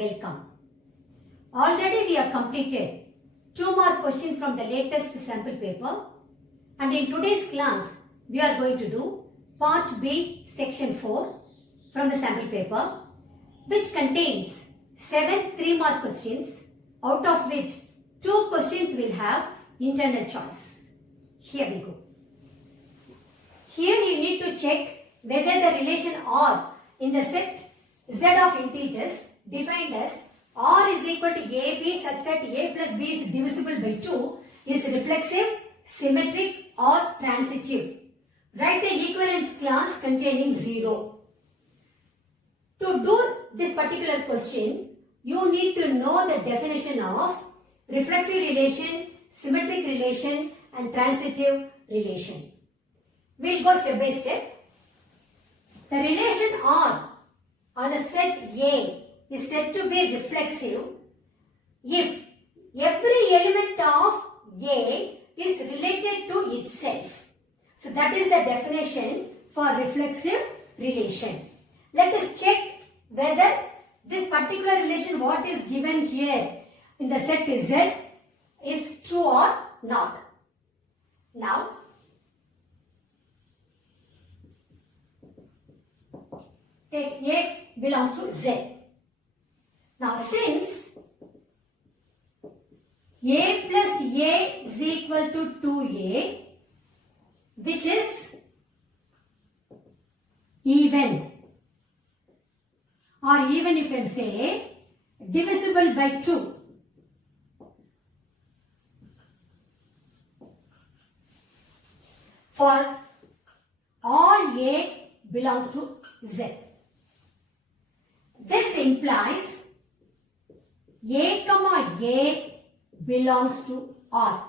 welcome. Already we have completed 2 more questions from the latest sample paper, and in today's class we are going to do part B section 4 from the sample paper, which contains 7 3-mark questions, out of which 2 questions will have internal choice. Here we go. Here you need to check whether the relation R in the set Z of integers defined as R is equal to AB such that A plus B is divisible by 2 is reflexive, symmetric or transitive. Write the equivalence class containing 0. To do this particular question, you need to know the definition of reflexive relation, symmetric relation and transitive relation. We'll go step by step. The relation R on a set A is said to be reflexive if every element of A is related to itself. So that is the definition for reflexive relation. Let us check whether this particular relation what is given here in the set Z is true or not. Now, take A belongs to Z. Now, since A plus A is equal to 2A, which is even, or even you can say divisible by 2. For all A belongs to Z. This implies A comma A belongs to R.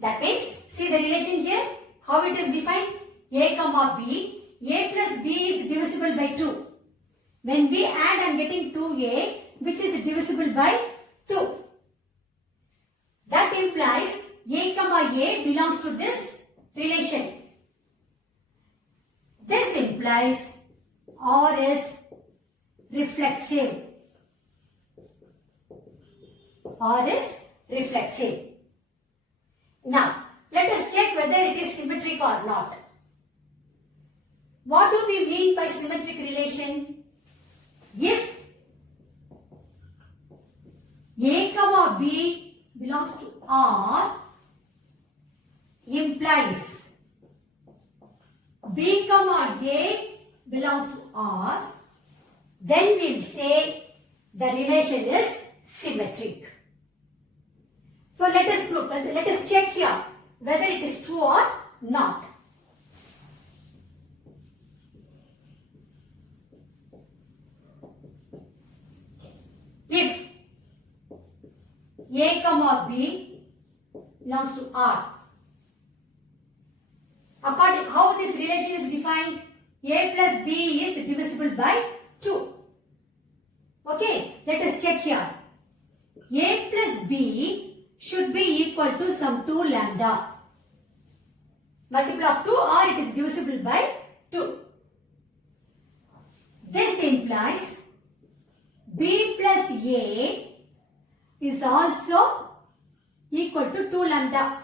That means, see the relation here, how it is defined? A comma B, A plus B is divisible by 2. When we add, I am getting 2A, which is divisible by 2. That implies A comma A belongs to this relation. This implies R is reflexive. R is reflexive. Now, let us check whether it is symmetric or not. What do we mean by symmetric relation? If A comma B belongs to R, implies B comma A belongs to R, then we will say the relation is symmetric. So let us prove, let us check here whether it is true or not. If A comma B belongs to R, according how this relation is defined, A plus B is divisible by 2. Okay, let us check here. A plus B should be equal to some 2 lambda. Multiple of 2 or it is divisible by 2. This implies B plus A is also equal to 2 lambda.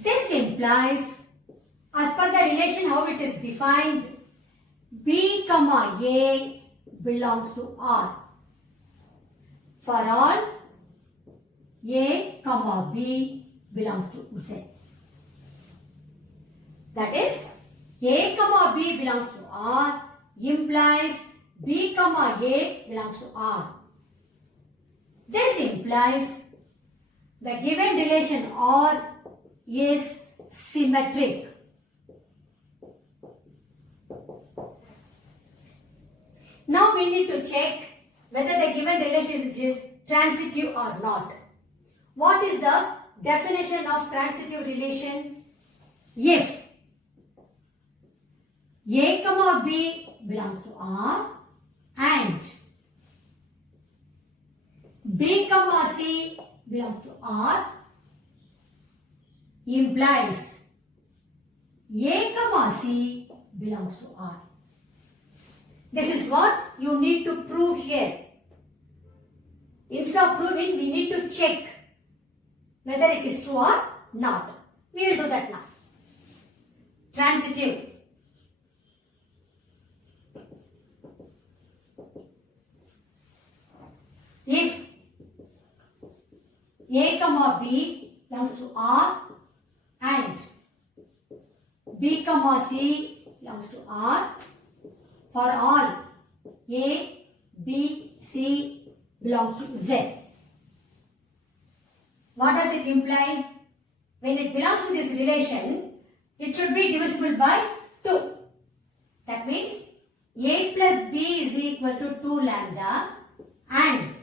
This implies, as per the relation how it is defined, B comma A belongs to R. For all A comma B belongs to Z. That is, A comma B belongs to R implies B comma A belongs to R. This implies the given relation R is symmetric. Now we need to check whether the given relation is transitive or not. What is the definition of transitive relation? If A comma B belongs to R and B comma C belongs to R, implies A comma C belongs to R. This is what you need to prove here. Instead of proving, we need to check whether it is true or not. We will do that now. Transitive. If A comma B belongs to R and B comma C belongs to R, for all A, B, C belong to Z. What does it imply? When it belongs to this relation, it should be divisible by 2. That means A plus B is equal to 2 lambda and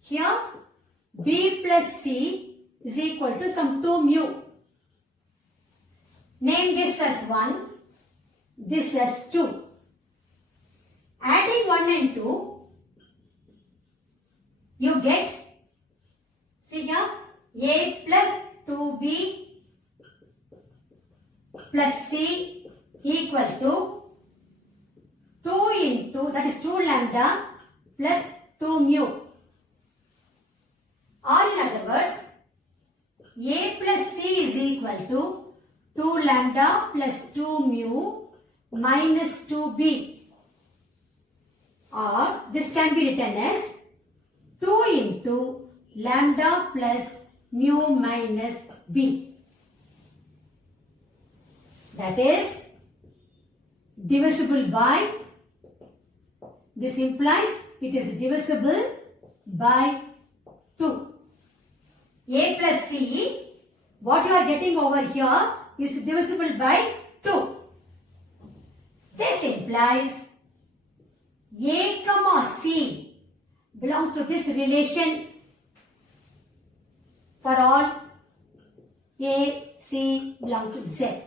here B plus C is equal to some 2 mu. Name this as 1, this as 2. Adding 1 and 2, you get, see here, A plus 2B plus C equal to 2 into, that is 2 lambda plus 2 mu. Or in other words, A plus C is equal to 2 lambda plus 2 mu minus 2B. Or this can be written as 2 into lambda plus mu minus B. That is divisible by, this implies it is divisible by 2. A plus C, what you are getting over here is divisible by 2. This implies A comma C belongs to this relation for all A, C belongs to Z.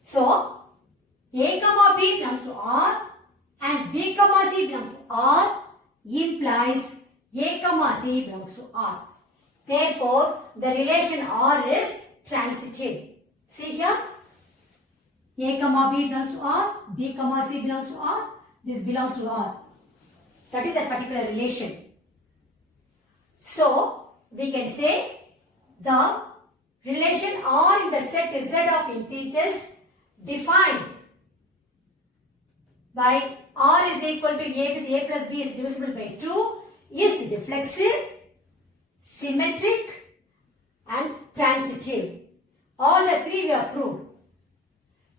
So, A comma B belongs to R and B comma C belongs to R implies A comma C belongs to R. Therefore, the relation R is transitive. See here, A comma B belongs to R, B comma C belongs to R, this belongs to R. That is that particular relation. So, we can say the relation R in the set Z of integers defined by R is equal to A plus B is divisible by 2 is reflexive, symmetric and transitive. All the three we have proved.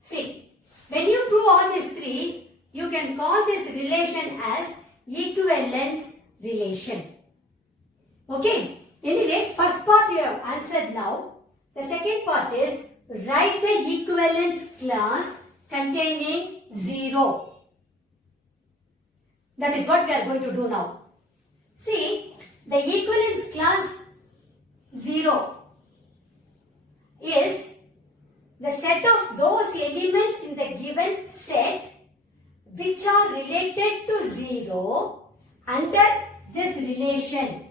See, when you prove all these three, you can call this relation as equivalence relation. Okay. Anyway, first part you have answered now. The second part is write the equivalence class containing 0. That is what we are going to do now. See, the equivalence class 0 is the set of those elements in the given set which are related to 0 under this relation.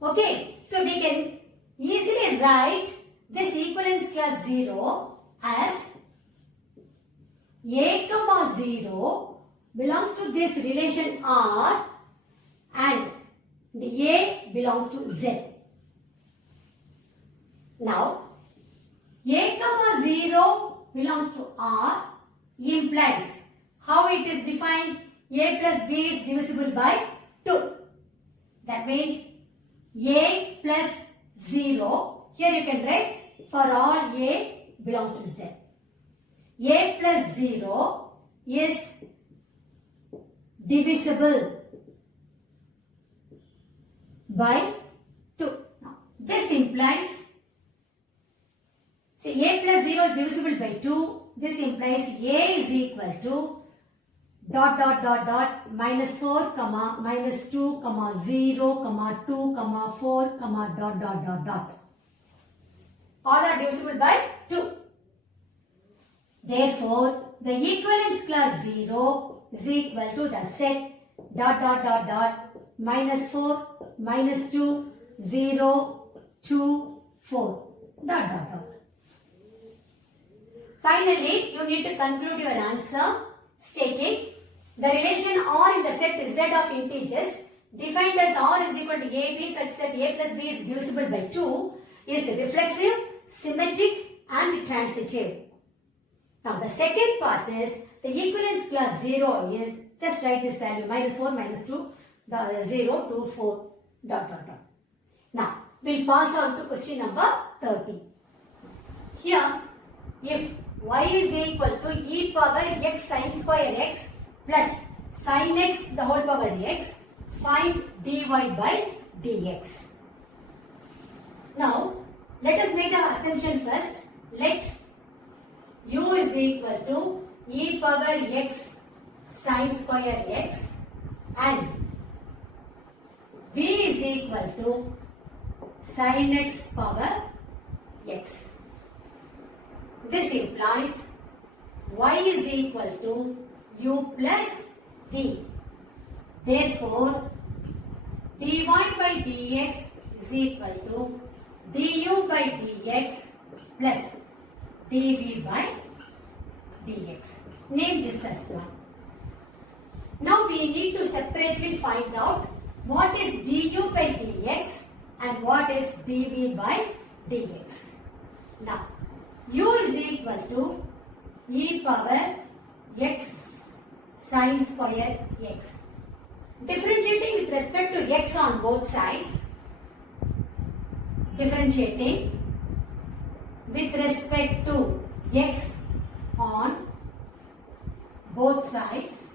Okay, so we can easily write this equivalence class 0 as A comma 0 belongs to this relation R and A belongs to Z. Now, A comma 0 belongs to R implies how it is defined. A plus B is divisible by 2. That means A plus 0, here you can write for all A belongs to Z. A plus 0 is divisible by 2. Now, this implies, see, A plus 0 is divisible by 2. This implies A is equal to minus 4 comma minus 2 comma 0 comma 2 comma 4 comma . All are divisible by 2. Therefore, the equivalence class 0 is equal to the set minus 4 minus 2 0 2 4 . Finally, you need to conclude your answer stating the relation R in the set Z of integers defined as R is equal to AB such that A plus B is divisible by 2 is reflexive, symmetric and transitive. Now the second part is the equivalence class 0 is, just write this value -4 -2 the 0 2 4 dot dot dot. Now we'll pass on to question number 30. Here if y is equal to e power x sin square x plus sin x the whole power x, find dy by dx. Now let us make an assumption first. Let u is equal to e power x sin square x and v is equal to sin x power x. This implies y is equal to u plus v. Therefore, dy by dx is equal to du by dx plus dv by dx. Name this as 1. Now we need to separately find out what is du by dx and what is dv by dx. Now, u is equal to e power x sin square x. Differentiating with respect to x on both sides. Differentiating with respect to x on both sides.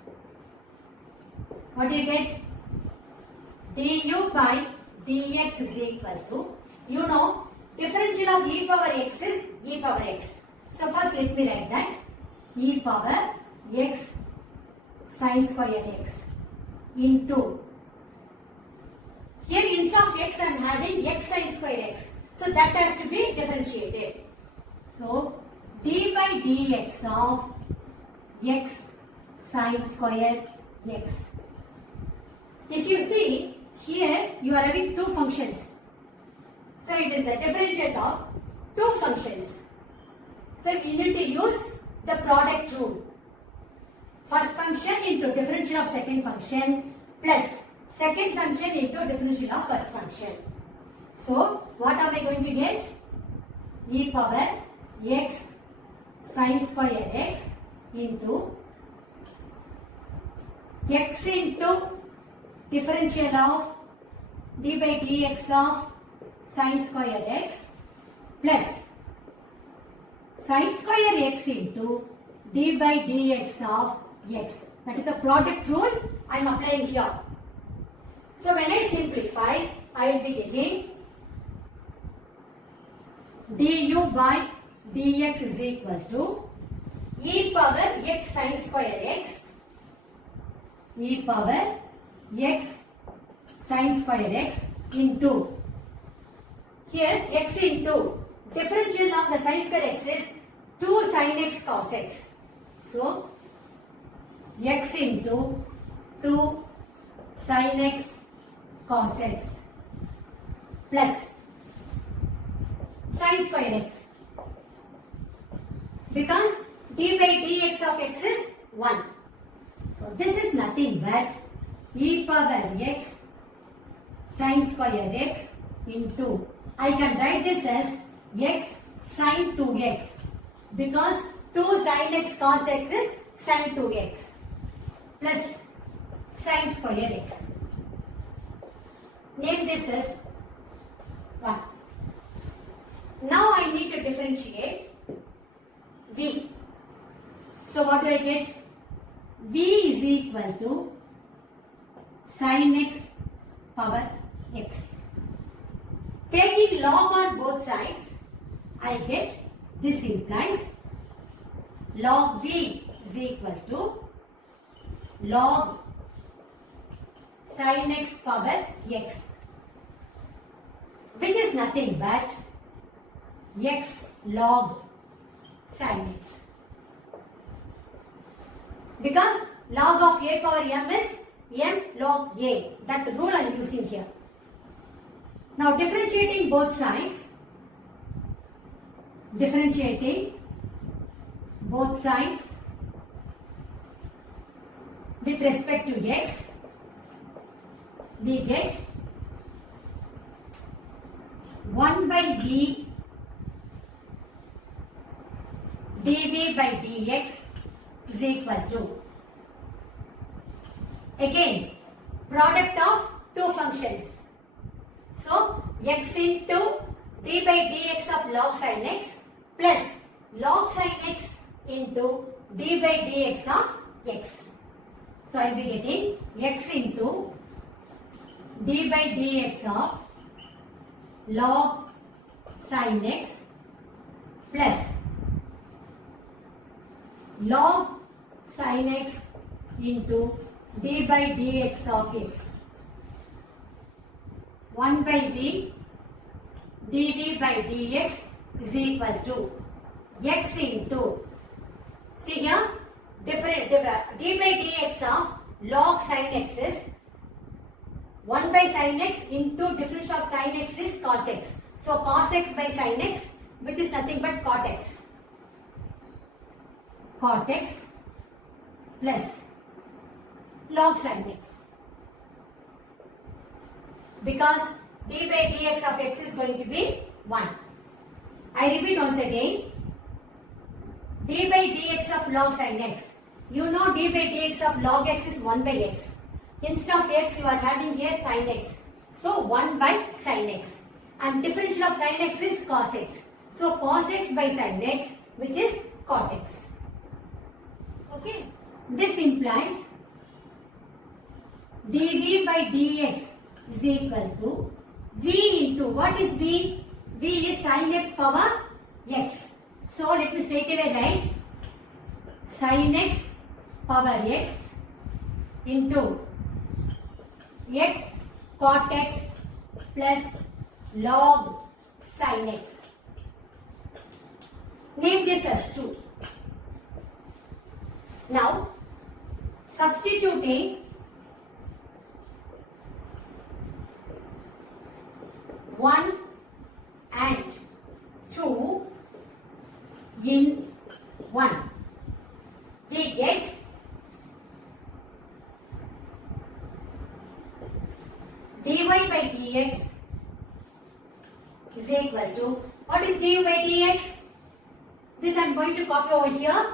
What do you get? Du by dx is equal to, you know, differential of e power x is e power x. So first let me write that. E power x sin square x into, here instead of x I am having x sin square x. So that has to be differentiated. So d by dx of x sin square x. If you see, here you are having two functions. So it is the differentiate of two functions. So you need to use the product rule. First function into differential of second function plus second function into differential of first function. So what am I going to get? E power x sin square x into x into differential of d by dx of sin square x plus sin square x into d by dx of x. That is the product rule I am applying here. So when I simplify, I will be getting du by dx is equal to e power x sin square x, e power x sin square x into, here x into differential of the sin square x is 2 sin x cos x. So x into 2 sin x cos x plus sin square x, because d by dx of x is 1. So this is nothing but e power x sin square x into, I can write this as x sin 2x, because 2 sin x cos x is sin 2x plus sin square x. Name this as 1. Now I need to differentiate v. So what do I get? v is equal to sin x power x. Taking log on both sides, I get, this implies log v is equal to log sin x power x, which is nothing but x log sin x. Because log of a power m is m log a. That rule I am using here. Now differentiating both sides, differentiating both sides with respect to x, we get 1 by v dv by dx is equal to, again, product of two functions. So, x into d by dx of log sin x plus log sin x into d by dx of x. So, I will be getting x into d by dx of log sin x plus log sin x into d by dx of x. 1 by v dv by dx is equal to x into, see here, different d by dx of log sin x is 1 by sin x into differential of sin x is cos x. So cos x by sin x, which is nothing but cot x. Cot x plus log sin x. Because d by dx of x is going to be 1. I repeat once again. D by dx of log sin x. You know d by dx of log x is 1 by x. Instead of x, you are having here sin x. So 1 by sin x. And differential of sin x is cos x. So cos x by sin x, which is cot x. Okay. This implies dv by dx is equal to v into, what is v? V is sin x power x. So let me straight away write sin x power x into x cot x plus log sin x. Name this as 2. Now substituting 1 and 2 in 1, we get dy by dx is equal to, what is dy by dx? This I am going to copy over here.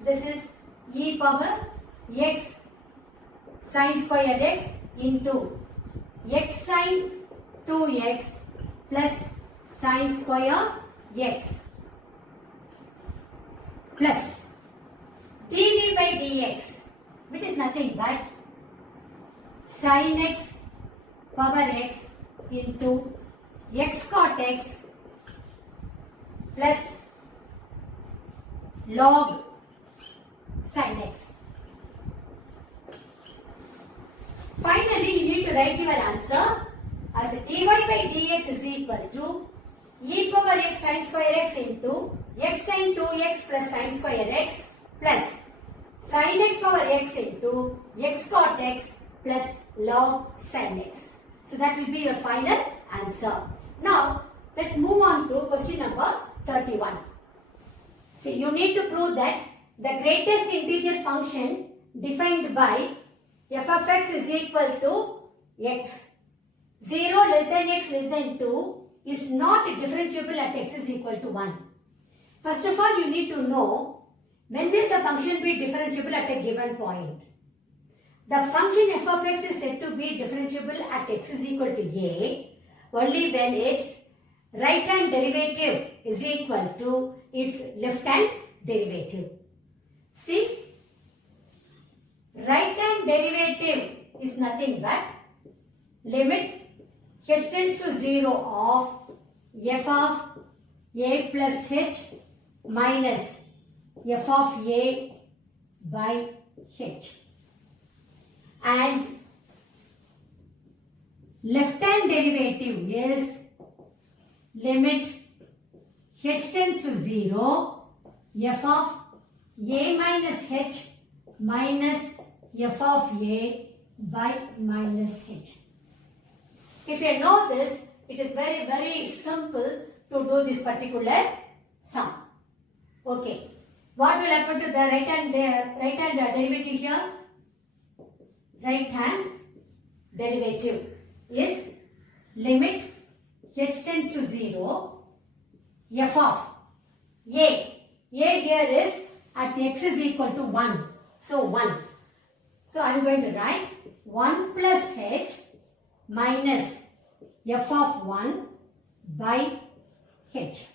This is e power x sin square x into x sin 2x plus sin square x plus dv by dx, which is nothing but sin x power x into x cot x plus log sin x. Finally, you need to write your answer as dy by dx is equal to e power x sin square x into x sin 2x plus sin square x plus sin x power x into x cot x plus log sin x. So that will be your final answer. Now, let's move on to question number 31. See, you need to prove that the greatest integer function defined by f of x is equal to x. 0 less than x less than 2 is not differentiable at x is equal to 1. First of all, you need to know when will the function be differentiable at a given point. The function f of x is said to be differentiable at x is equal to a only when its right hand derivative is equal to its left hand derivative. See, right hand derivative is nothing but limit h tends to 0 of f of a plus h minus f of a by h. And left hand derivative is limit h tends to 0 f of a minus h minus f of a by minus h. If you know this, it is very simple to do this particular sum. Okay. What will happen to the right hand derivative here? Right hand derivative is limit h tends to 0 f of a. A here is at x is equal to 1. So 1. So I am going to write 1 plus h minus f of 1 by h.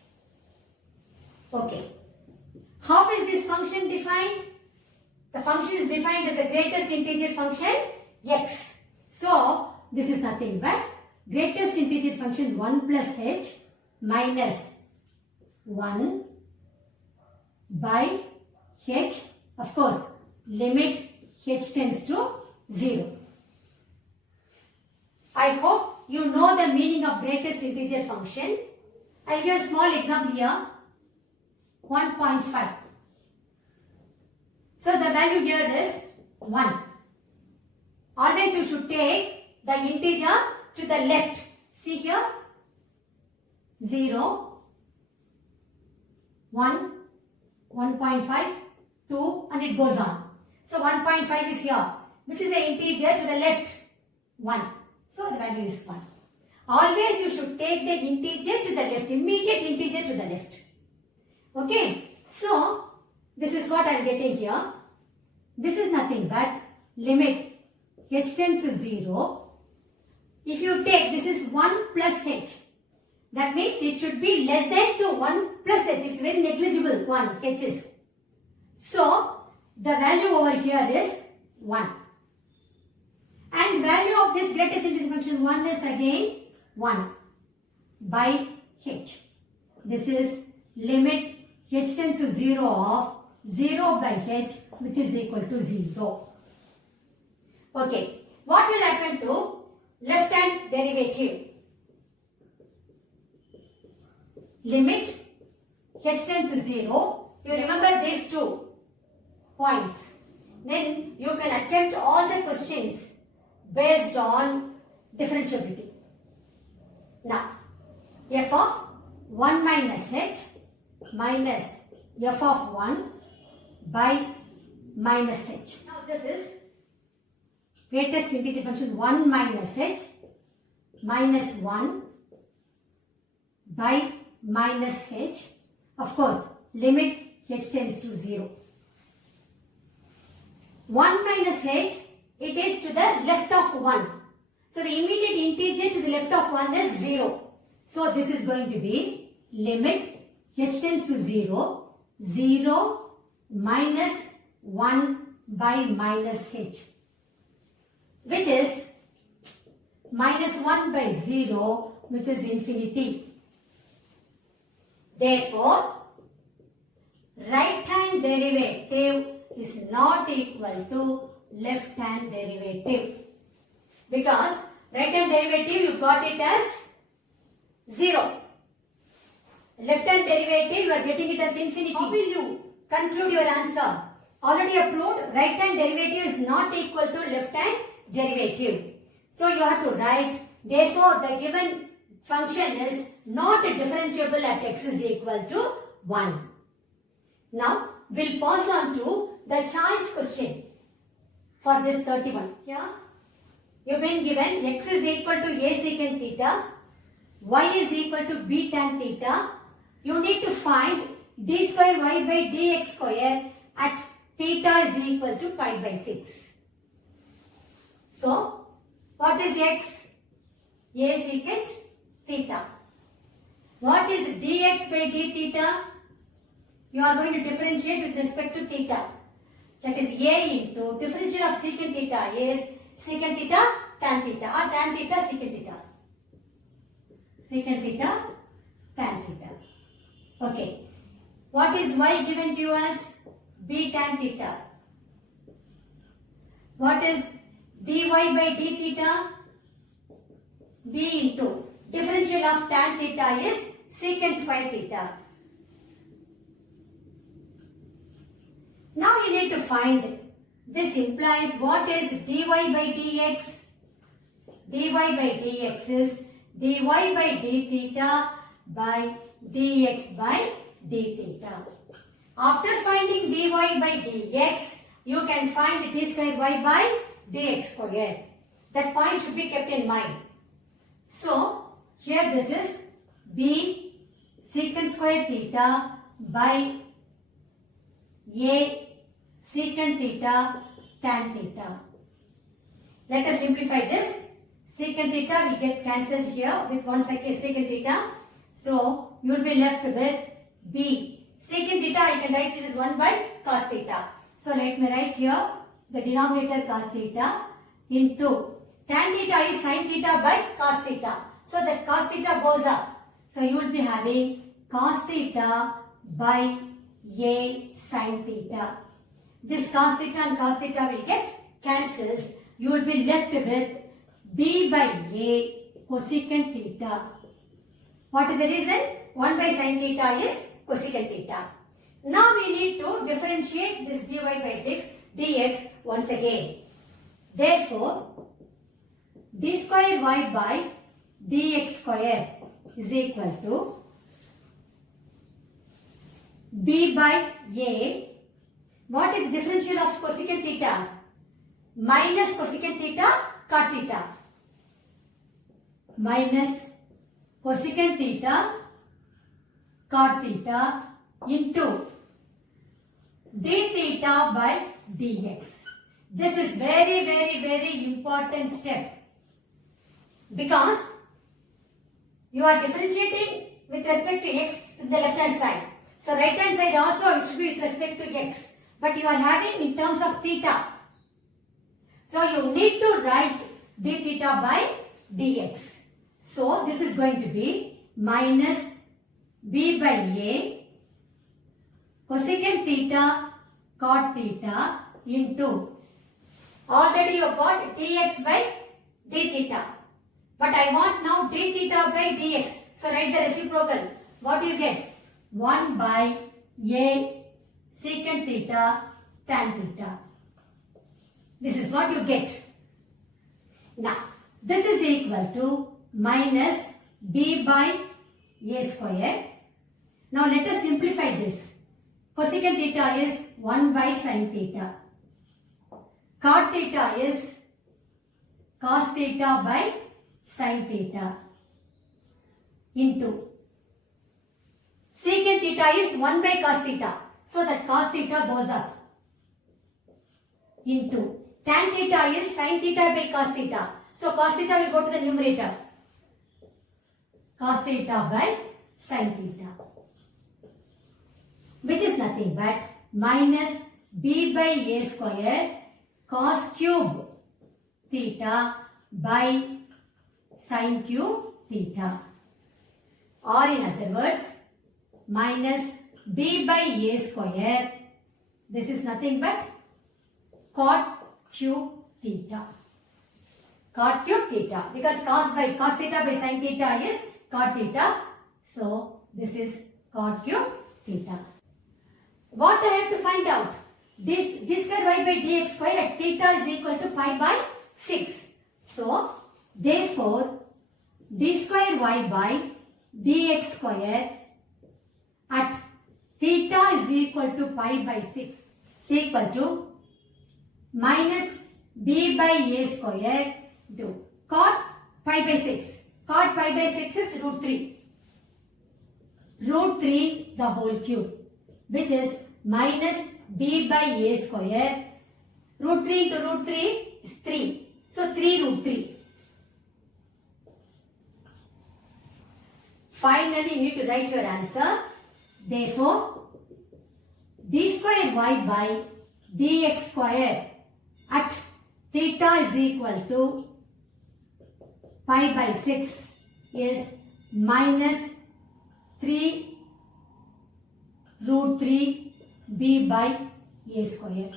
Okay. How is this function defined? The function is defined as the greatest integer function x. So this is nothing but greatest integer function 1 plus h minus 1 by h. Of course, limit h tends to 0. I hope you know the meaning of greatest integer function. I'll give a small example here. 1.5. So the value here is 1. Always you should take the integer to the left. See here. 0, 1, 1.5, 2 and it goes on. So 1.5 is here. Which is the integer to the left? 1. So the value is 1. Always you should take the integer to the left. Immediate integer to the left. Okay. So this is what I am getting here. This is nothing but limit h tends to 0. If you take this is 1 plus h. That means it should be less than 2. 1 plus h. It's very negligible. 1 h is. So the value over here is 1. And value of this greatest integer function 1 is again 1 by h. This is limit h tends to 0 of 0 by h, which is equal to 0. Okay. What will happen to left hand derivative? Limit h tends to 0. You remember these two points. Then you can attempt all the questions based on differentiability. Now, f of 1 minus h minus f of 1 by minus h. Now this is greatest integer function 1 minus h minus 1 by minus h. Of course, limit h tends to 0. 1 minus h, it is to the left of 1. So the immediate integer to the left of 1 is 0. So this is going to be limit h tends to 0, 0 minus 1 by minus h, which is minus 1 by 0, which is infinity. Therefore, right hand derivative is not equal to left hand derivative. Because right hand derivative you got it as 0. Left hand derivative you are getting it as infinity. How will you conclude your answer? Already approved, right hand derivative is not equal to left hand derivative. So you have to write, therefore the given function is not differentiable at x is equal to 1. Now we'll pass on to the choice question for this 31. Here you've been given x is equal to a secant theta, y is equal to b tan theta. You need to find d square y by dx square at theta is equal to pi by 6. So what is x? A secant theta. What is dx by d theta? You are going to differentiate with respect to theta. That is a into differential of secant theta is secant theta tan theta or tan theta secant theta. Secant theta tan theta. Okay. What is y given to you as b tan theta? What is dy by d theta? B into differential of tan theta is secant square theta. Now you need to find, this implies what is dy by dx? Dy by dx is dy by d theta by dx by d theta. After finding dy by dx, you can find t square y by dx square. That point should be kept in mind. So, here this is b secant square theta by a secant theta tan theta. Let us simplify this. Secant theta will get cancelled here with one secant theta. So, you will be left with b. Secant theta I can write it as 1 by cos theta. So, let me write here the denominator cos theta into tan theta is sin theta by cos theta. So, that cos theta goes up. So, you will be having cos theta by a sin theta. This cos theta and cos theta will get cancelled. You will be left with b by a cosecant theta. What is the reason? 1 by sin theta is cosecant theta. Now we need to differentiate this dy by dx once again. Therefore, d square y by dx square is equal to b by a. What is differential of cosecant theta? Minus cosecant theta cot theta. Minus cosecant theta cot theta into d theta by dx. This is very important step because you are differentiating with respect to x to the left hand side. So right hand side also it should be with respect to x, but you are having in terms of theta. So you need to write d theta by dx. So this is going to be minus b by a cosecant theta cot theta into, already you got dx by d theta, but I want now d theta by dx. So write the reciprocal. What do you get? 1 by a secant theta tan theta. This is what you get. Now, this is equal to minus b by a square. Now, let us simplify this. Cosecant theta is 1 by sin theta. Cot theta is cos theta by sin theta into secant theta is 1 by cos theta. So, that cos theta goes up into tan theta is sin theta by cos theta. So, cos theta will go to the numerator. Cos theta by sin theta, which is nothing but minus b by a square cos cube theta by sin cube theta. Or in other words, minus b by a square, this is nothing but cot cube theta. Cot cube theta, because cos theta by sin theta is cot theta. So this is cot cube theta. What I have to find out? This d square y by dx square at theta is equal to pi by 6. So therefore d square y by dx square at theta is equal to pi by 6 is equal to minus b by a square into cot pi by 6. Cot pi by 6 is root 3. Root 3 the whole cube, which is minus b by a square. Root 3 into root 3 is 3. So 3 root 3. Finally, you need to write your answer. Therefore, d square y by dx square at theta is equal to pi by 6 is minus 3 root 3 b by a square.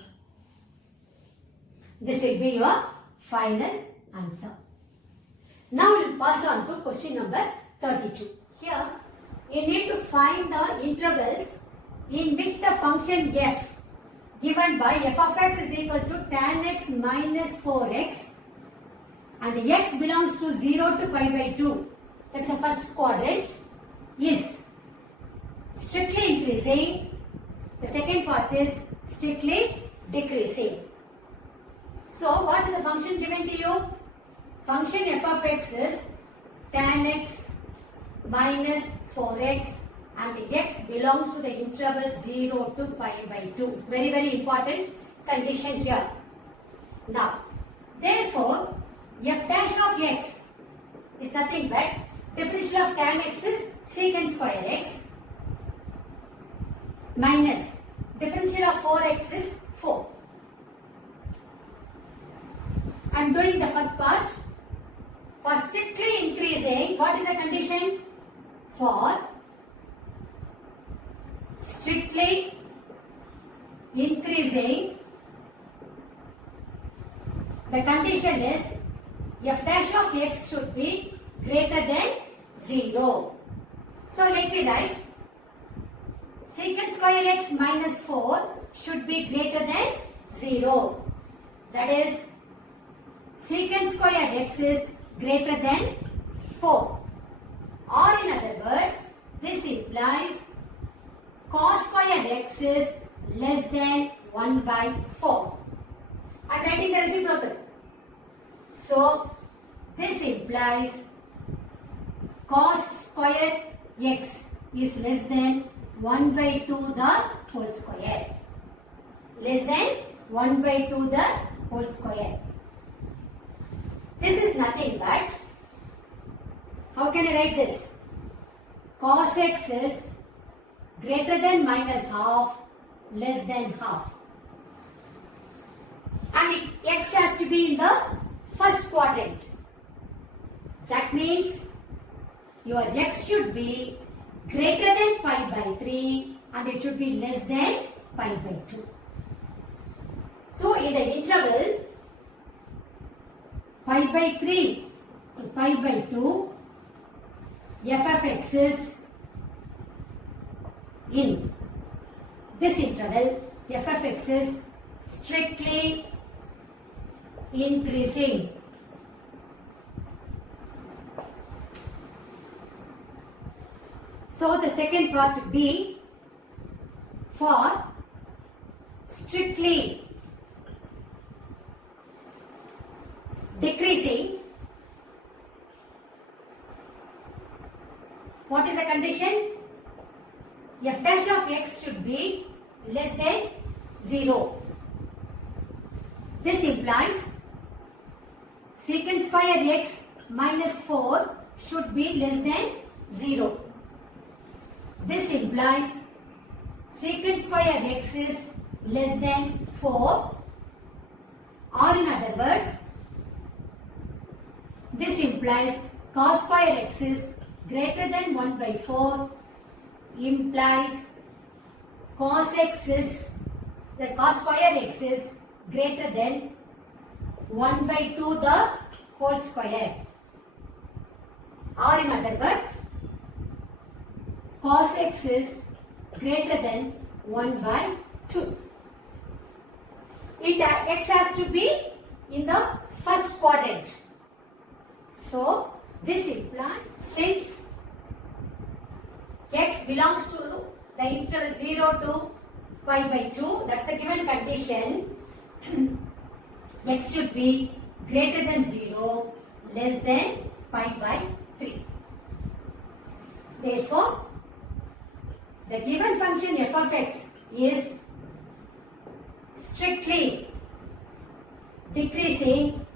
This will be your final answer. Now we will pass on to question number 32. Here you need to find the intervals in which the function f given by f of x is equal to tan x minus 4x and x belongs to 0 to pi by 2, that is the first quadrant, is strictly increasing. The part is strictly decreasing. So what is the function given to you? Function f of x is tan x minus 4x and x belongs to the interval 0 to pi by 2. It's very, very important condition here. Now, therefore, f dash of x is nothing but differential of tan x is secant square x minus differential of 4x is 4. I am doing the first part. For strictly increasing, what is the condition? For strictly increasing, the condition is f dash of x should be greater than 0. So let me write secant square x minus 4 should be greater than 0. That is secant square x is greater than 4. Or in other words, this implies cos square x is less than 1 by 4. I am writing the reciprocal. So, this implies cos square x is less than 1 by 2 the whole square. Less than 1 by 2 the whole square. This is nothing but, how can I write this? Cos x is greater than minus half, less than half. And x has to be in the first quadrant. That means your x should be greater than pi by 3 and it should be less than pi by 2. So in the interval pi by 3 to pi by 2, f of x is in this interval, f of x is strictly increasing. So the second part B, for strictly decreasing, what is the condition? F dash of x should be less than 0. This implies secant square x minus 4 should be less than 0. This implies secant square x is less than 4, or in other words, this implies cos square x is greater than 1 by 4, implies cos x is, the cos square x is greater than 1 by 2 the whole square, or in other words, cos x is greater than 1 by 2. X has to be in the first quadrant. So, this implies, since x belongs to the interval 0 to pi by 2, that's a given condition, x should be greater than 0, less than pi by 3. Therefore, the given function f of x is strictly decreasing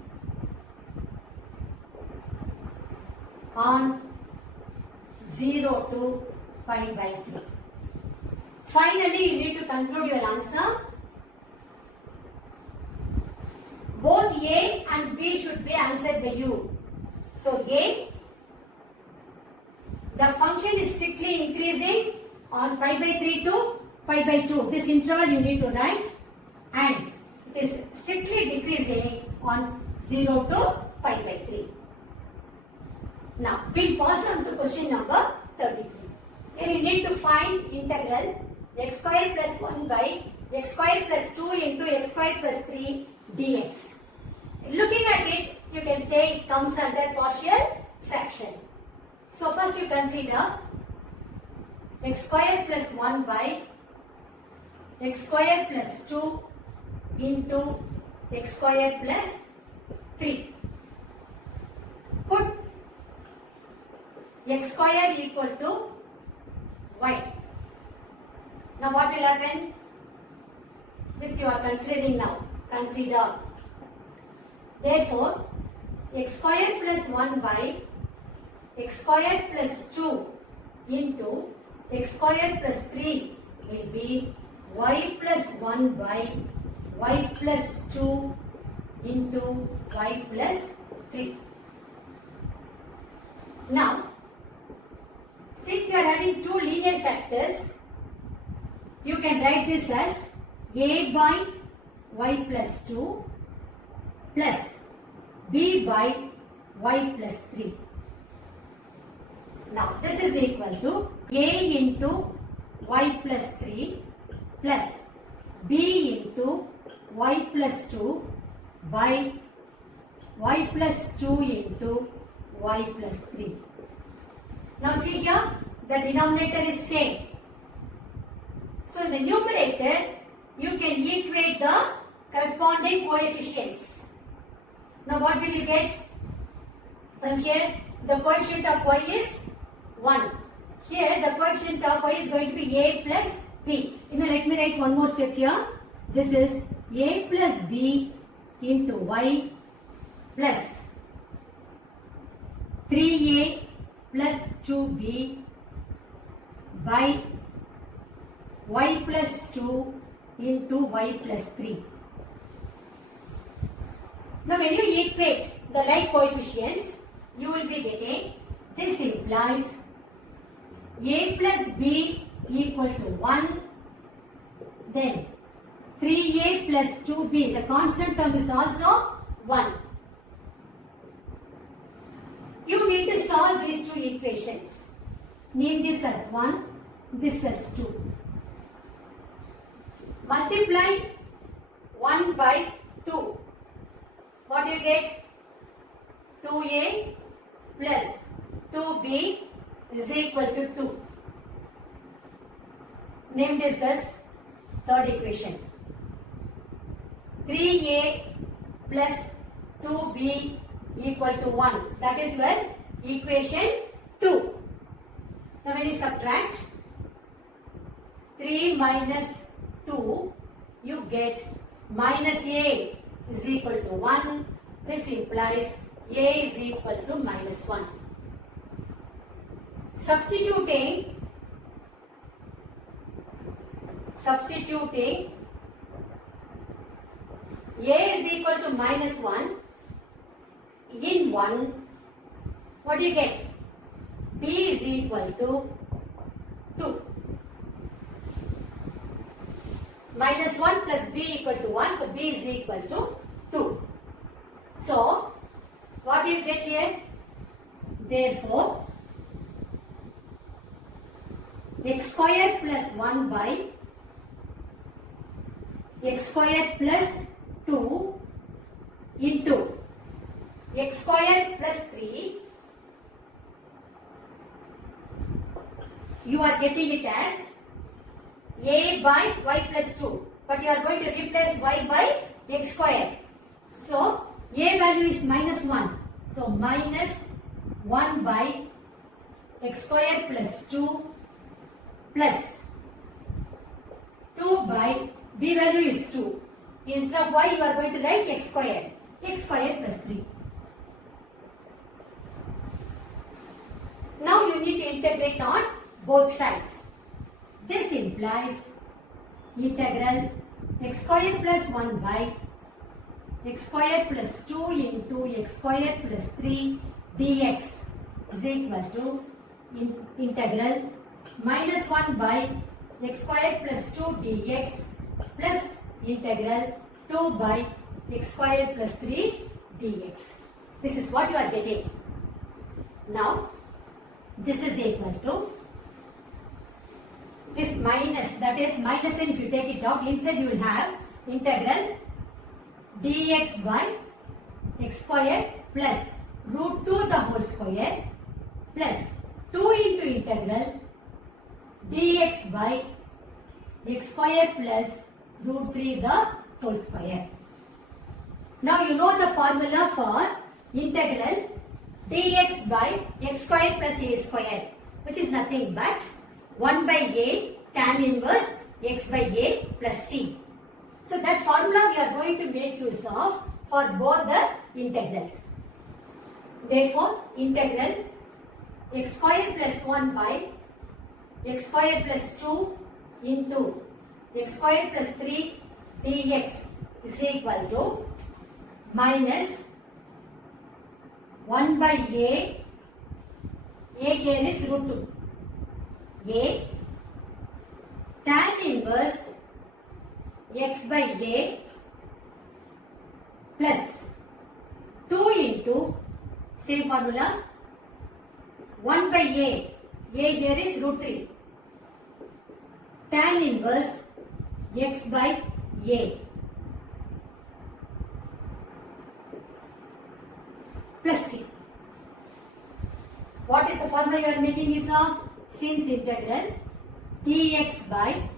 on 0 to pi by 3. Finally, you need to conclude your answer. Both A and B should be answered by you. So, A, the function is strictly increasing on pi by 3 to pi by 2. This interval you need to write, and it is strictly decreasing on 0 to pi by 3. Now, we'll pass on to question number 33. Here you need to find integral x square plus 1 by x square plus 2 into x square plus 3 dx. Looking at it, you can say it comes under partial fraction. So first you consider x square plus 1 by x square plus 2 into x square plus 3. Put x square equal to y. Now what will happen? This you are considering now. Consider. Therefore, x square plus 1 by x square plus 2 into x square plus 3 will be y plus 1 by y plus 2 into y plus 3. Now, since you are having two linear factors, you can write this as a by y plus 2 plus b by y plus 3. Now, this is equal to a into y plus 3 plus b into y plus 2 by y plus 2 into y plus 3. Now see here, the denominator is same. So in the numerator, you can equate the corresponding coefficients. Now what will you get? From here, the coefficient of y is 1. Here, the coefficient of y is going to be a plus b. Now let me write one more step here. This is a plus b into y plus 3a plus 2b by y plus 2 into y plus 3. Now when you equate the like coefficients, you will be getting, this implies a plus b equal to 1, then 3a plus 2b, the constant term is also 1. You need to solve these two equations. Name this as 1, this as 2. Multiply 1 by 2. What do you get? 2a plus 2b is equal to 2. Name this as third equation. 3a plus 2b equal to 1. That is your equation 2. Now when you subtract 3 minus 2, you get minus a is equal to 1. This implies a is equal to minus 1. Substituting a is equal to minus 1 in 1, what do you get? B is equal to 2. Minus 1 plus b equal to 1, so b is equal to 2. So, what do you get here? Therefore, x square plus 1 by x square plus 2 into x square plus 3, you are getting it as a by y plus 2, but you are going to replace y by x square. So, a value is minus 1. So, minus 1 by x square plus 2 plus 2 by b value is 2. Instead of y, you are going to write x square plus 3. Now, you need to integrate on both sides. This implies integral x square plus 1 by x square plus 2 into x square plus 3 dx is equal to integral minus 1 by x square plus 2 dx plus integral 2 by x square plus 3 dx. This is what you are getting. Now, this is equal to this minus, that is minus, and if you take it out, inside you will have integral dx by x square plus root 2 the whole square plus 2 into integral dx by x square plus root 3 the whole square. Now you know the formula for integral dx by x square plus a square, which is nothing but 1 by a tan inverse x by a plus c. So that formula we are going to make use of for both the integrals. Therefore, integral x square plus 1 by x square plus 2 into x square plus 3 dx is equal to minus 1 by a here is root 2, a tan inverse x by a plus 2 into same formula 1 by a here is root 3, tan inverse x by a plus c. What is the formula you are making use of? Since integral dx by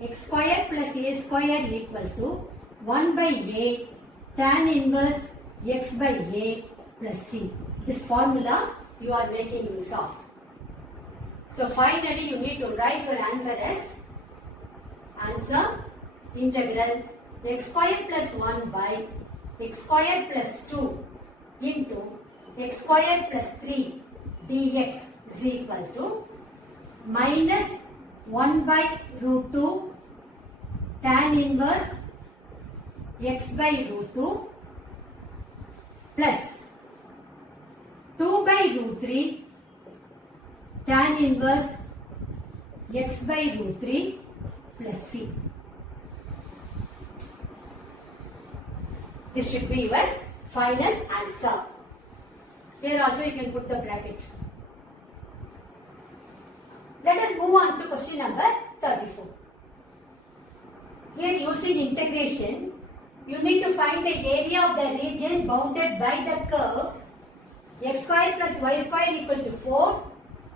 x square plus a square equal to 1 by a tan inverse x by a plus c. This formula you are making use of. So finally you need to write your answer as answer integral x square plus 1 by x square plus 2 into x square plus 3 dx is equal to minus 1 by root 2 tan inverse x by root 2 plus 2 by root 3 tan inverse x by root 3 plus c. This should be your final answer. Here also you can put the bracket. Let us move on to question number 34. Here using integration, you need to find the area of the region bounded by the curves x square plus y square equal to 4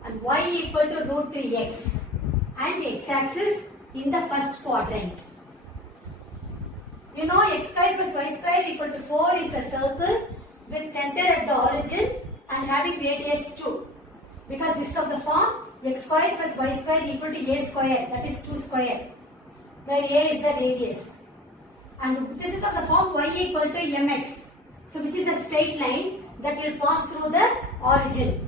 and y equal to root 3x and x-axis in the first quadrant. You know x square plus y square equal to 4 is a circle with center at the origin and having radius 2. Because this is of the form x square plus y square equal to a square, that is 2 square, where a is the radius. And this is of the form y equal to mx, so which is a straight line that will pass through the origin.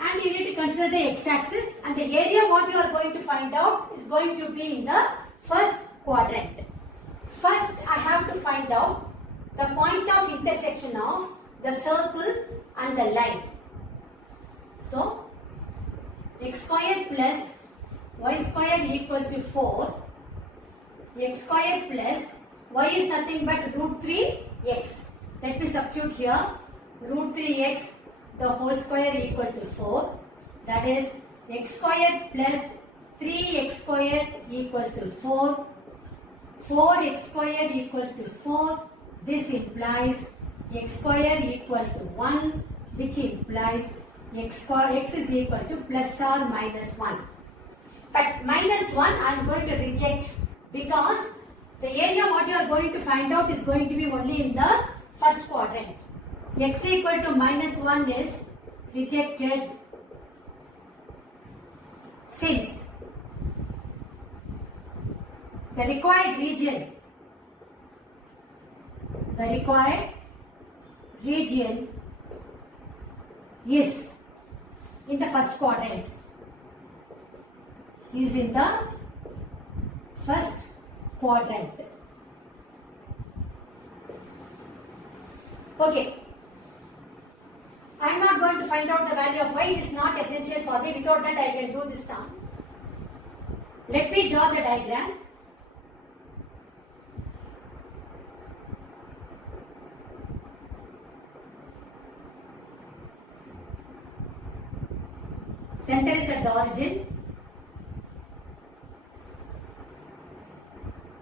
And you need to consider the x-axis, and the area what you are going to find out is going to be in the first quadrant. First I have to find out the point of intersection of the circle and the line. So x square plus y square equal to 4, x square plus y is nothing but root 3x. Let me substitute here root 3x the whole square equal to 4, that is x square plus 3x square equal to 4, 4x square equal to 4. This implies x square equal to 1, which implies x is equal to plus or minus 1. But minus 1 I am going to reject, because the area what you are going to find out is going to be only in the first quadrant. X equal to minus 1 is rejected, since the required region is in the first quadrant, Okay. I am not going to find out the value of y. It is not essential for me. Without that I can do this sum. Let me draw the diagram. Center is at the origin.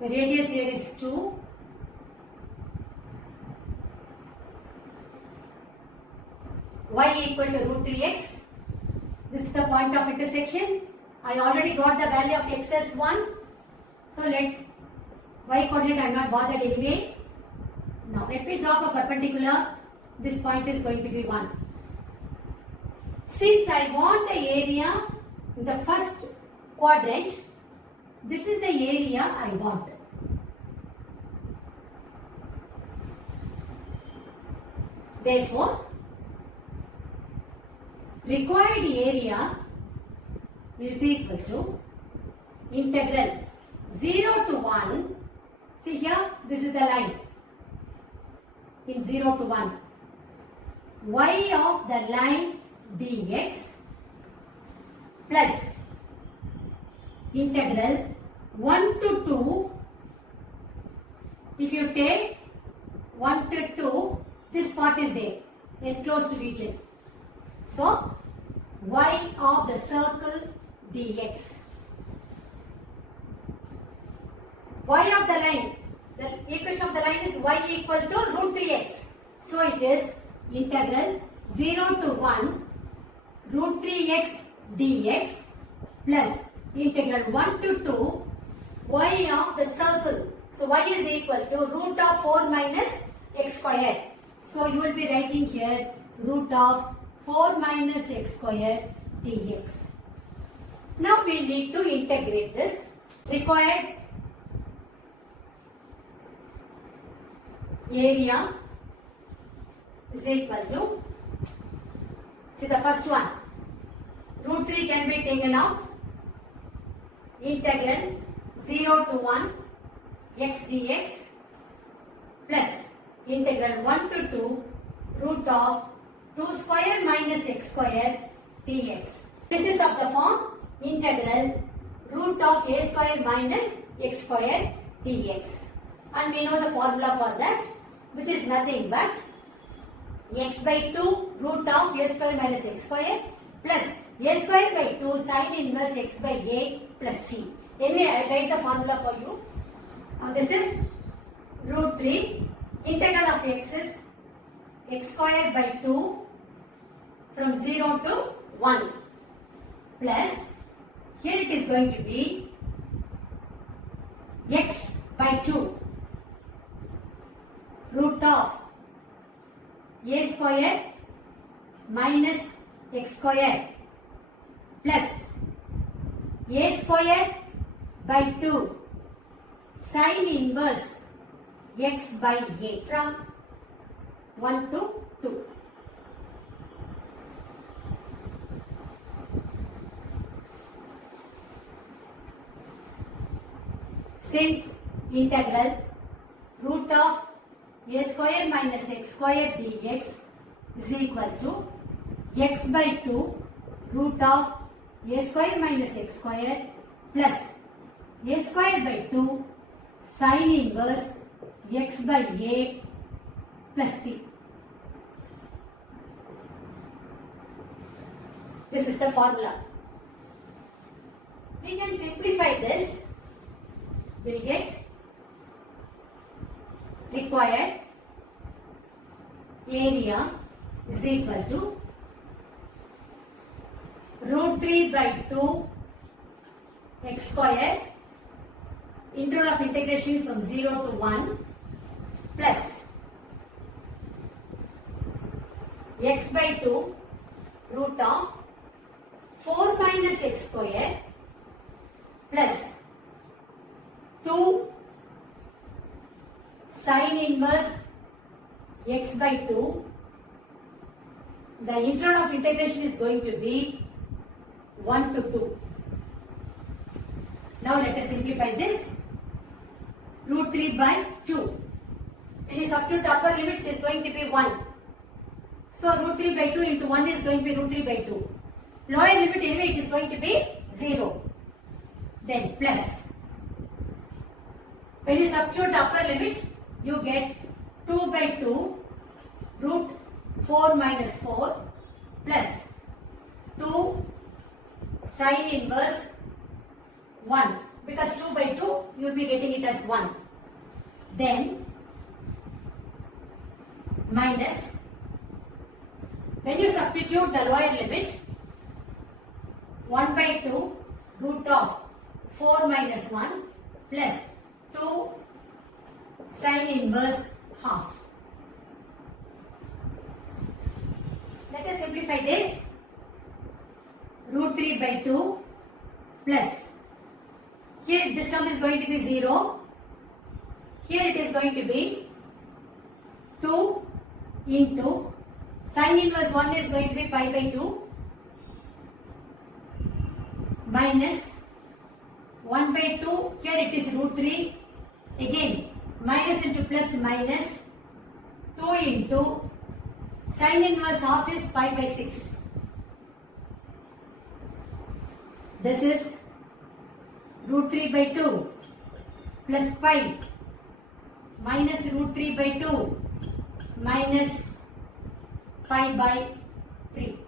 The radius here is 2. Y equal to root 3x. This is the point of intersection. I already got the value of x as 1. So let y coordinate I am not bothered anyway. Now let me drop a perpendicular. This point is going to be 1. Since I want the area in the first quadrant, this is the area I want. Therefore, required area is equal to integral 0 to 1. See here, this is the line in 0 to 1. Y of the line dx plus integral 1 to 2. If you take 1 to 2, this part is there, enclosed region. So, y of the circle dx. Y of the line, the equation of the line is y equal to root 3x. So, it is integral 0 to 1 root 3x dx plus integral 1 to 2 y of the circle. So, y is equal to root of 4 minus x square. So, you will be writing here root of 4 minus x square dx. Now, we need to integrate this. Required area is equal to, see the first one, root 3 can be taken out, integral 0 to 1 x dx plus integral 1 to 2 root of 2 square minus x square dx. This is of the form integral root of a square minus x square dx. And we know the formula for that, which is nothing but x by 2 root of a square minus x square plus a square by 2 sin inverse x by a plus c. Anyway, I will write the formula for you. This is root 3. Integral of x is x square by 2 from 0 to 1 plus, here it is going to be x by 2 root of a square minus x square plus a square by 2 sin inverse x by a from 1 to 2. Since integral root of a square minus x square dx is equal to x by 2 root of a square minus x square plus a square by 2 sin inverse x by a plus c. This is the formula. We can simplify this. We will get required area is equal to root 3 by 2 x square, integral of integration is from 0 to 1 plus x by 2 root of 4 minus x square plus 2 sin inverse x by 2. The integral of integration is going to be 1 to 2. Now let us simplify this. Root 3 by 2. When you substitute the upper limit, it is going to be 1. So root 3 by 2 into 1 is going to be root 3 by 2. Lower limit anyway, it is going to be 0. Then plus. When you substitute the upper limit, you get 2 by 2 root 4 minus 4 plus 2 sin inverse 1, because 2 by 2 you will be getting it as 1. Then minus, when you substitute the lower limit, 1 by 2 root of 4 minus 1 plus 2 sin inverse half. Let us simplify this. Root 3 by 2 plus, here this term is going to be 0, here it is going to be 2 into sin inverse 1 is going to be pi by 2 minus 1 by 2, here it is root 3, again minus into plus minus 2 into sin inverse half is pi by 6. This is root 3 by 2 plus pi minus root 3 by 2 minus pi by 3.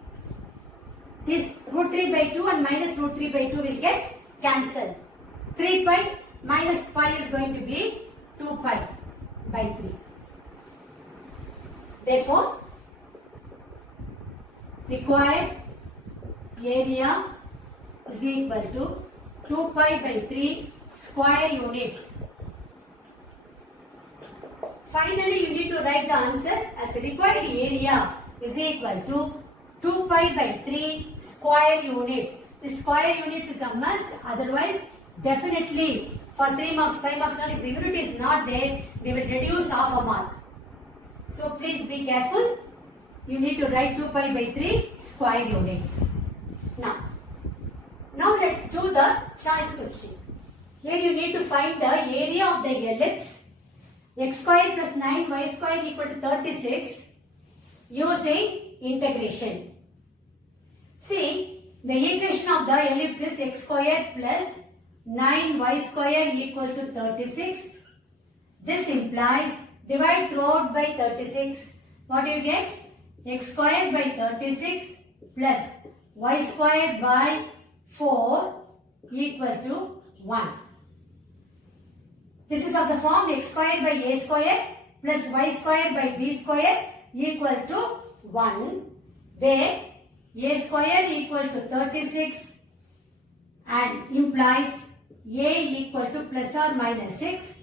This root 3 by 2 and minus root 3 by 2 will get cancelled. 3 pi minus pi is going to be 2 pi by 3. Therefore, required area is equal to 2 pi by 3 square units. Finally, you need to write the answer as required area is equal to 2 pi by 3 square units. The square units is a must, otherwise definitely for 3 marks, 5 marks, if the unit is not there, they will reduce half a mark. So please be careful. You need to write 2 pi by 3 square units. Now let's do the choice question. Here you need to find the area of the ellipse x square plus 9y square equal to 36 using integration. See, the equation of the ellipse is x square plus 9y square equal to 36. This implies divide throughout by 36. What do you get? X square by 36 plus y square by 4 equal to 1. This is of the form x square by a square plus y square by b square equal to 1, where a square equal to 36 and implies a equal to plus or minus 6,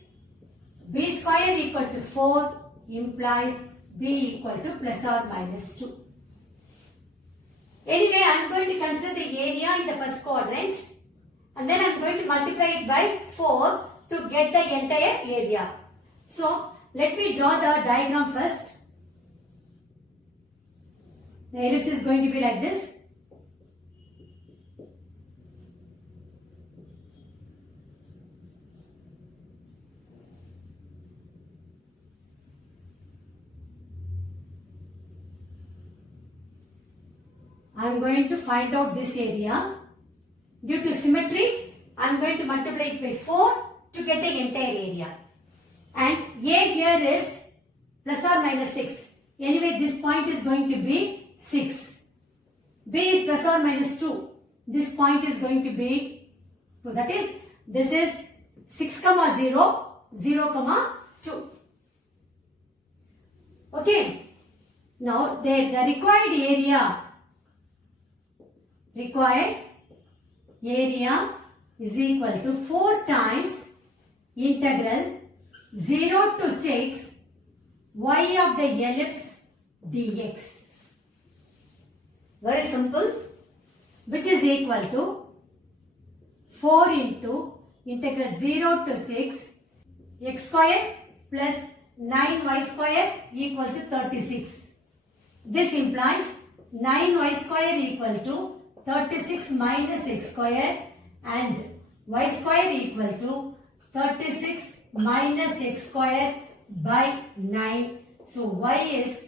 b square equal to 4 implies b equal to plus or minus 2. Anyway, I am going to consider the area in the first quadrant and then I am going to multiply it by 4 to get the entire area. So, let me draw the diagram first. The ellipse is going to be like this. I am going to find out this area. Due to symmetry, I am going to multiply it by 4 to get the entire area. And a here is plus or minus 6. Anyway, this point is going to be 6. B is plus or minus 2. This point is going to be 2. That is, this is 6, 0, 0, 2. Okay. Now, the required area is equal to 4 times integral 0 to 6 y of the ellipse dx. Very simple, which is equal to 4 into integral 0 to 6 x square plus 9y square equal to 36. This implies 9y square equal to 36 minus x square and y square equal to 36 minus x square by 9. So y is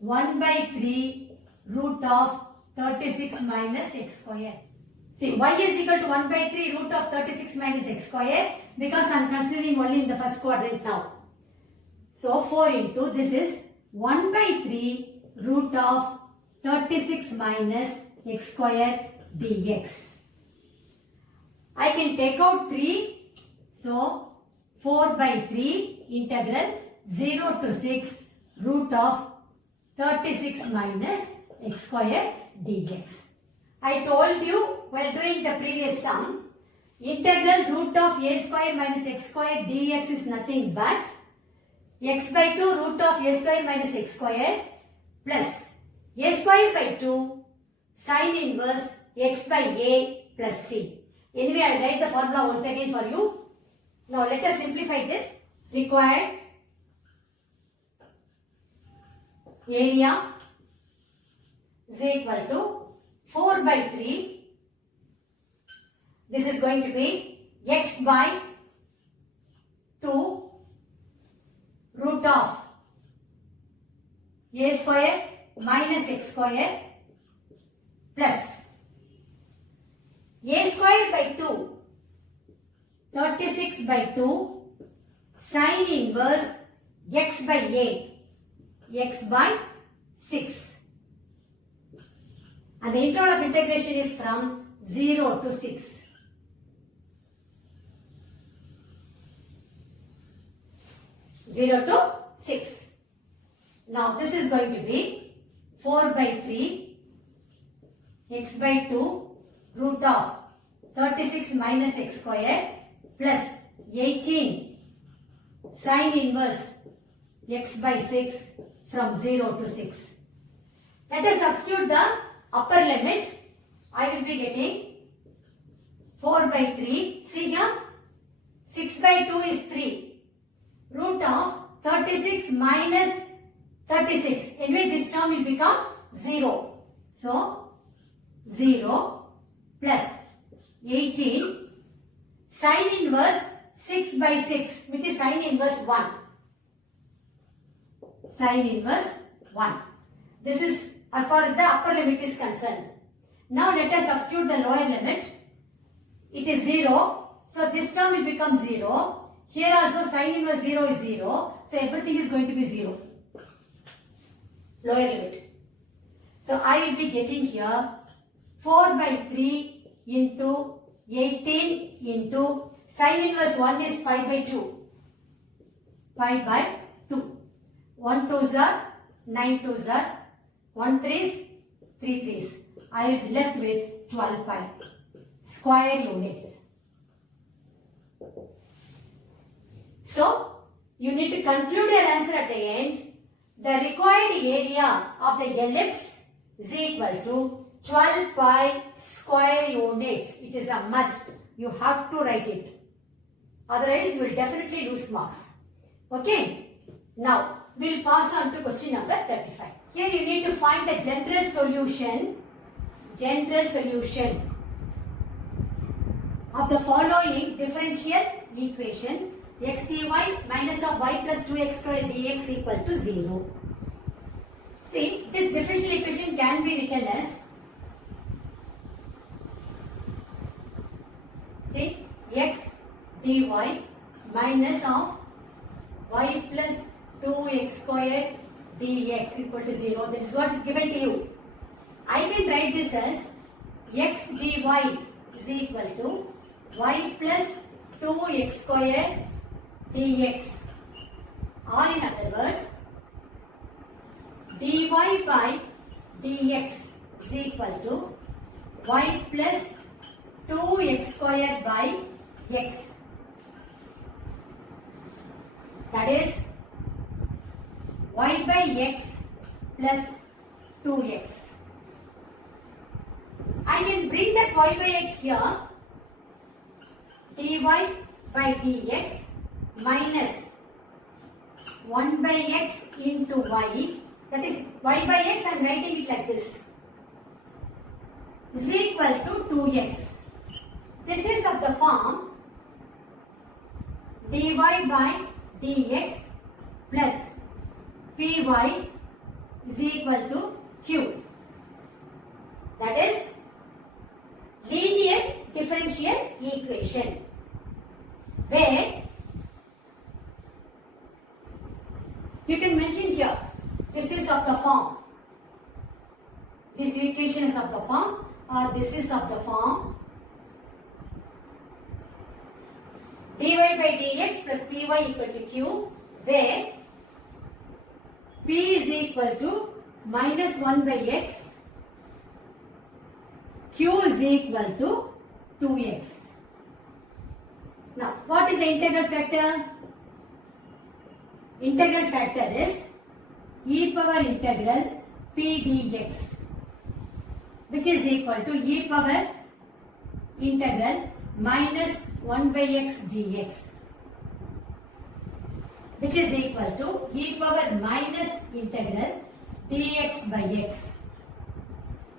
1 by 3 root of 36 minus x square. See, y is equal to 1 by 3 root of 36 minus x square because I am considering only in the first quadrant now. So 4 into this is 1 by 3 root of 36 minus x square dx. I can take out 3. So 4 by 3 integral 0 to 6 root of 36 minus x square dx. I told you while doing the previous sum, Integral root of a square minus x square dx is nothing but x by 2 root of a square minus x square plus a square by 2 sin inverse x by a plus c. Anyway, I will write the formula once again for you. Now let us simplify this. Required area is equal to 4 by 3. This is going to be x by 2 root of a square minus x square plus a square by 2 36 by 2 sin inverse x by a x by 6, and the interval of integration is from 0 to 6. 0 to 6. Now this is going to be 4 by 3 x by 2 root of 36 minus x square plus 18 sin inverse x by 6 from 0 to 6. Let us substitute the upper limit. I will be getting 4 by 3. See here, 6 by 2 is 3. Root of 36 minus 36. Anyway, this term will become 0. So, 0 plus 18 sin inverse 6 by 6, which is sin inverse 1. Sin inverse 1. This is as far as the upper limit is concerned. Now let us substitute the lower limit. It is 0. So this term will become 0. Here also sin inverse 0 is 0. So everything is going to be 0. Lower limit. So I will be getting here 4 by 3 into 18 into sin inverse 1 is 5 by 2. 5 by 2. 1 2s are 9 2s are 1 3s 3 3s. I will be left with 12 pi square units. So you need to conclude your answer at the end. The required area of the ellipse is equal to 12 pi square units. It is a must. You have to write it. Otherwise, you will definitely lose marks. Okay. Now, we will pass on to question number 35. Here you need to find the general solution of the following differential equation: x dy minus of y plus 2x square dx equal to 0. See, this differential equation can be written as, see, x dy minus of y plus 2x square dx equal to 0. This is what is given to you. I can write this as x dy is equal to y plus 2x square dx, or in other words, dy by dx is equal to y plus 2x square by x. That is y by x plus 2x. I can bring that y by x here. Dy by dx minus 1 by x into y, that is y by x, I am writing it like this, is equal to 2x. This is of the form dy by dx plus py is equal to q. That is linear differential equation, where you can mention here, this is of the form, this equation is of the form, or this is of the form dy by dx plus py equal to q, where p is equal to minus 1 by x, q is equal to 2x. the integral factor? Integral factor is e power integral p dx, which is equal to e power integral minus 1 by x dx, which is equal to e power minus integral dx by x,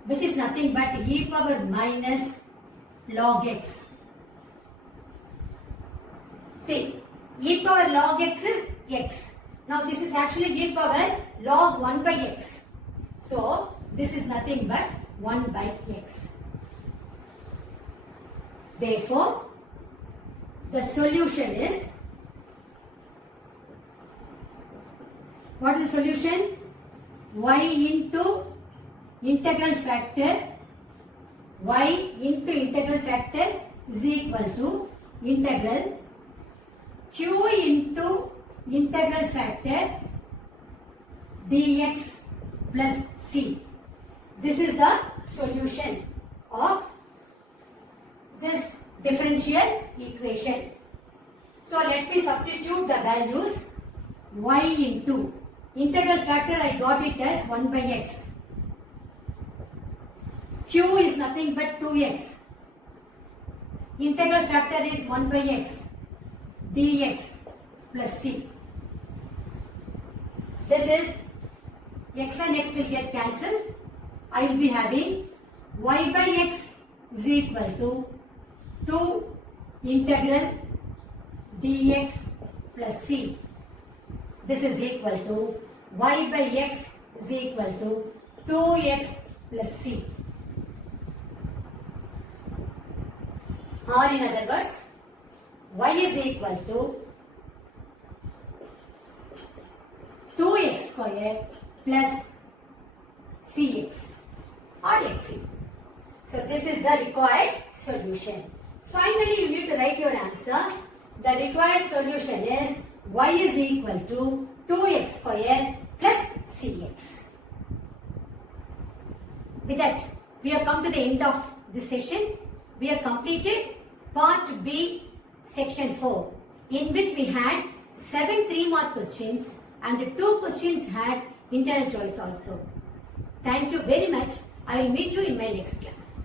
which is nothing but e power minus log x. See, e power log x is x. Now this is actually e power log 1 by x. So this is nothing but 1 by x. Therefore, the solution is, what is the solution? Y into integral factor, y into integral factor is equal to integral q into integral factor dx plus c. This is the solution of this differential equation. So let me substitute the values. Y into integral factor, I got it as 1 by x. Q is nothing but 2x. Integral factor is 1 by x dx plus c. This is x and x will get cancelled. I will be having y by x is equal to 2 integral dx plus c. This is equal to y by x is equal to 2x plus c. Or in other words, y is equal to 2x square plus cx or xc. So this is the required solution. Finally, you need to write your answer. The required solution is y is equal to 2x square plus cx. With that, we have come to the end of this session. We have completed part B, section 4, in which we had 7 3-mark questions and 2 questions had internal choice also. Thank you very much. I will meet you in my next class.